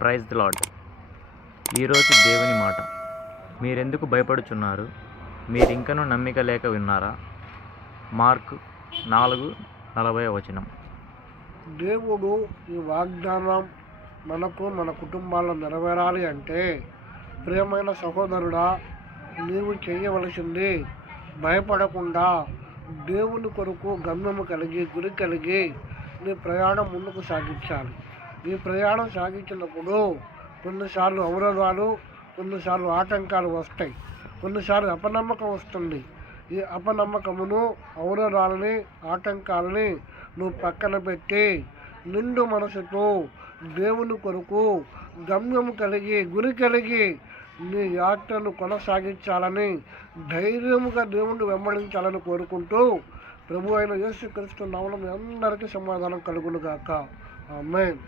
Praise the lord. ఈరోజు దేవుని మాట. మీరెందుకు భయపడుచున్నారు? మీరింకనూ నమ్మిక లేక ఉన్నారా? మార్కు 4:40. దేవుడు ఈ వాగ్దానం మనకు మన కుటుంబాల్లో నెరవేరాలి అంటే, ప్రియమైన సహోదరుడా, నీవు చేయవలసింది భయపడకుండా దేవుని కొరకు గమ్యము కలిగి, గురి కలిగి నీ ప్రయాణం ముందుకు సాగించాలి. ఈ ప్రయాణం సాగించినప్పుడు కొన్నిసార్లు అవరోధాలు, కొన్నిసార్లు ఆటంకాలు వస్తాయి, కొన్నిసార్లు అపనమ్మకం వస్తుంది. ఈ అపనమ్మకమును, అవరోధాలని, ఆటంకాలని నువ్వు పక్కన పెట్టి నిండు మనసుతో దేవుని కొరకు గమ్యము కలిగి, గురి కలిగి నీ యాత్రను కొనసాగించాలని, ధైర్యముగా దేవుణ్ణి వెంబడించాలని కోరుకుంటూ, ప్రభు అయిన యేసుక్రీస్తు నామమున మీ అందరికీ సమాధానం కలుగును గాక. ఆమేన్.